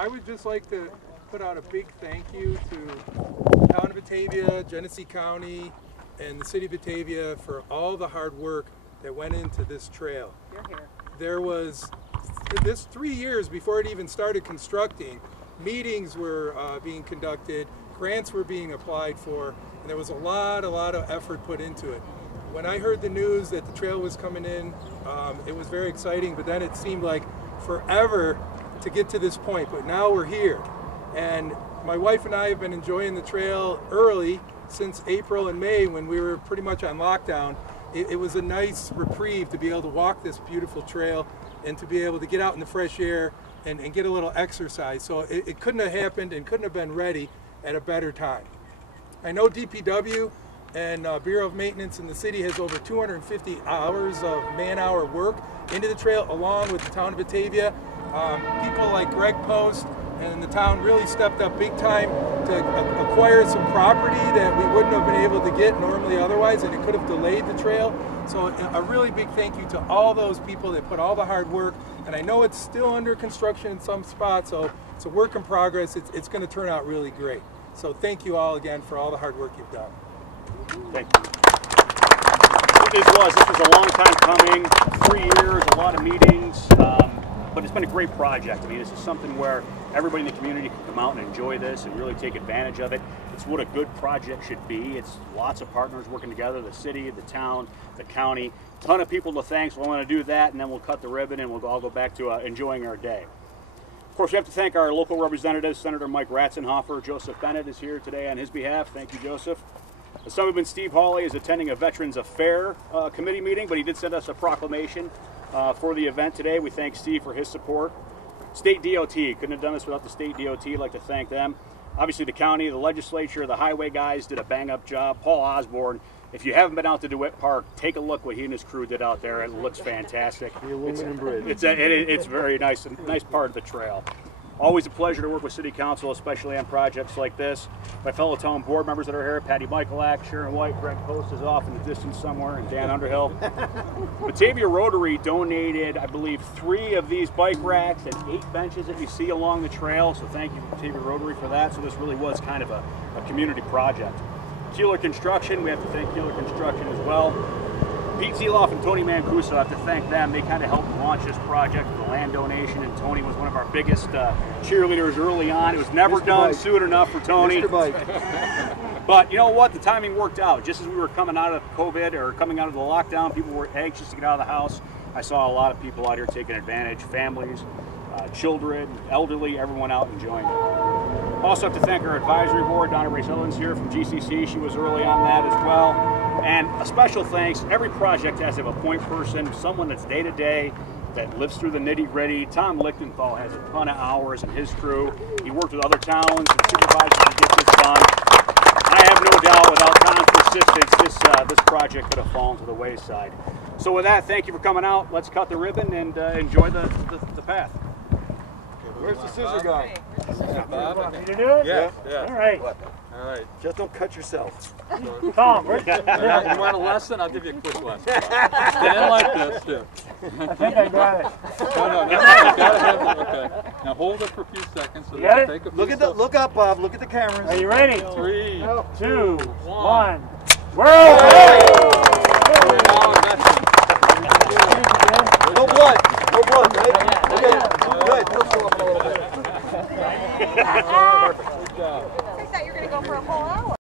I would just like to put out a big thank you to the town of Batavia, Genesee County, and the city of Batavia for all the hard work that went into this trail. You're here. There was this 3 years before it even started constructing. Meetings were being conducted, grants were being applied for, and there was a lot of effort put into it. When I heard the news that the trail was coming in, it was very exciting, but then it seemed like forever to get to this point, but now we're here. And my wife and I have been enjoying the trail early since April and May when we were pretty much on lockdown. It was a nice reprieve to be able to walk this beautiful trail and to be able to get out in the fresh air and get a little exercise. So it couldn't have happened and couldn't have been ready at a better time. I know DPW and Bureau of Maintenance in the city has over 250 hours of man-hour work into the trail, along with the town of Batavia. People like Greg Post and the town really stepped up big time to acquire some property that we wouldn't have been able to get normally otherwise, and it could have delayed the trail. So a really big thank you to all those people that put all the hard work. And I know it's still under construction in some spots, so it's a work in progress. It's going to turn out really great. So thank you all again for all the hard work you've done. Thank you. This was a long time coming, 3 years, a lot of meetings, but it's been a great project. I mean, this is something where everybody in the community can come out and enjoy this and really take advantage of it. It's what a good project should be. It's lots of partners working together, the city, the town, the county, ton of people to thank, so I want to do that, and then we'll cut the ribbon and we'll all go back to enjoying our day. Of course, we have to thank our local representatives, Senator Mike Ratzenhofer. Joseph Bennett is here today on his behalf. Thank you, Joseph. Assemblyman Steve Hawley is attending a Veterans Affairs Committee meeting, but he did send us a proclamation for the event today. We thank Steve for his support. State DOT, couldn't have done this without the state DOT. I'd like to thank them. Obviously the county, the legislature, the highway guys did a bang-up job. Paul Osborne, if you haven't been out to DeWitt Park, take a look what he and his crew did out there. It looks fantastic. The aluminum bridge. It's very nice, a nice part of the trail. Always a pleasure to work with City Council, especially on projects like this. My fellow town board members that are here, Patty Michalak, Sharon White, Greg Post is off in the distance somewhere, and Dan Underhill. Batavia Rotary donated, I believe, 3 of these bike racks and 8 benches that you see along the trail, so thank you, Batavia Rotary, for that. So this really was kind of a community project. Keeler Construction, we have to thank Keeler Construction as well. Pete Zieloff and Tony Mancuso, I have to thank them. They kind of helped launch this project with the land donation, and Tony was one of our biggest cheerleaders early on. It was never done soon enough for Tony. But you know what? The timing worked out. Just as we were coming out of COVID or coming out of the lockdown, people were anxious to get out of the house. I saw a lot of people out here taking advantage, families, children, elderly, everyone out enjoying it. Also have to thank our advisory board. Donna Ray Sutherland's here from GCC. She was early on that as well. And a special thanks, every project has to have a point person, someone that's day-to-day, that lives through the nitty-gritty. Tom Lichtenthal has a ton of hours in his crew. He worked with other towns and supervisors to get this done. I have no doubt without Tom's persistence, this project could have fallen to the wayside. So with that, thank you for coming out. Let's cut the ribbon and enjoy the path. Where's the scissor guy? Bob? You do it? Yeah. All right. All right. Just don't cut yourself. Tom, where's You want a lesson? I'll give you a quick lesson. Get in like this, too. I think I got it. No, you gotta have it. Okay. Now hold it for a few seconds. So You got it? take a Look at the look up, Bob. Look at the cameras. Are you ready? 3, 2, 1. 1. Whirl! No blood. No blood, right? Okay. Good. Perfect. Good job. I thought you were going to go for a whole hour.